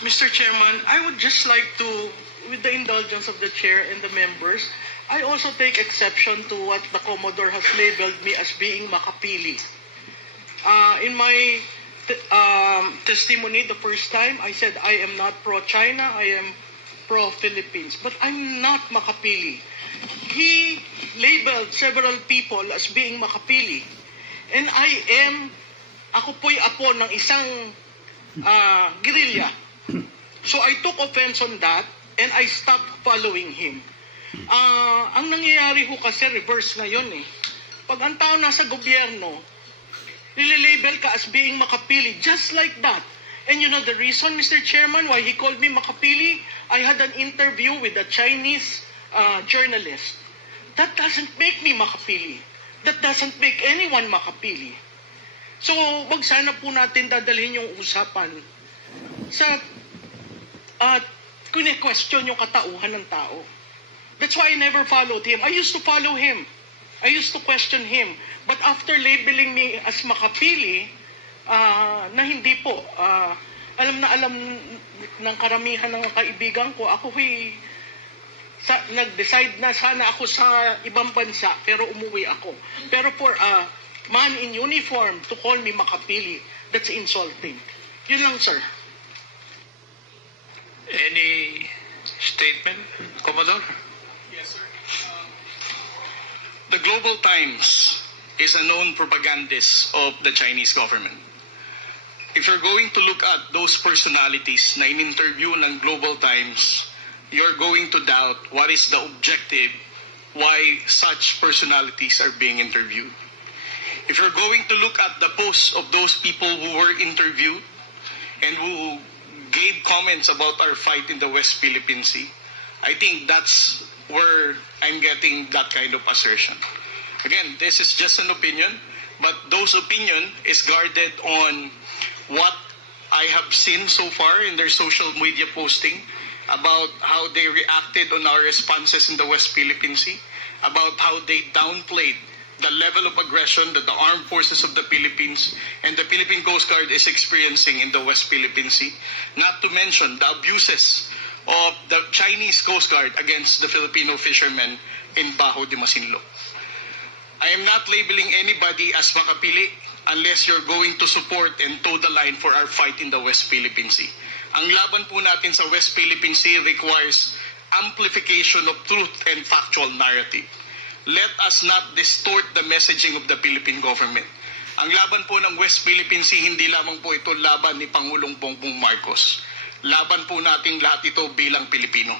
Mr. Chairman, I would just like to, with the indulgence of the chair and the members, I also take exception to what the Commodore has labeled me as being makapili. In my testimony the first time, I said I am not pro-China, I am pro-Philippines. But I'm not makapili. He labeled several people as being makapili. And ako po'y apo ng isang guerrilla. So I took offense on that and I stopped following him. Ang nangyayari ho kasi reverse ngayon eh. Pag ang tao nasa gobyerno, nililabel ka as being makapili, just like that. And you know the reason, Mr. Chairman, why he called me makapili? I had an interview with a Chinese journalist. That doesn't make me makapili. That doesn't make anyone makapili. So, wag sana po natin dadalhin yung usapan sa kune-question yung katauhan ng tao. That's why I never followed him. I used to follow him. I used to question him. But after labeling me as makapili, na hindi po, alam ng karamihan ng kaibigan ko, nag-decide na sana ako sa ibang bansa, pero umuwi ako. Pero for a man in uniform to call me makapili, that's insulting. Yun lang, sir. Any statement, Commodore? Yes, sir. The Global Times is a known propagandist of the Chinese government. If you're going to look at those personalities na in-interview ng Global Times, you're going to doubt what is the objective, why such personalities are being interviewed. If you're going to look at the posts of those people who were interviewed and who gave comments about our fight in the West Philippine Sea, I think that's where I'm getting that kind of assertion. Again, this is just an opinion, but those opinion is guarded on what I have seen so far in their social media posting about how they reacted on our responses in the West Philippine Sea, about how they downplayed the level of aggression that the armed forces of the Philippines and the Philippine Coast Guard is experiencing in the West Philippine Sea, not to mention the abuses of the Chinese Coast Guard against the Filipino fishermen in Bajo de Masinloc. I am not labeling anybody as makapili unless you're going to support and toe the line for our fight in the West Philippine Sea. Ang laban po natin sa West Philippine Sea requires amplification of truth and factual narrative. Let us not distort the messaging of the Philippine government. Ang laban po ng West Philippine Sea, hindi lamang po ito laban ni Pangulong Bongbong Marcos. Laban po nating lahat ito bilang Pilipino.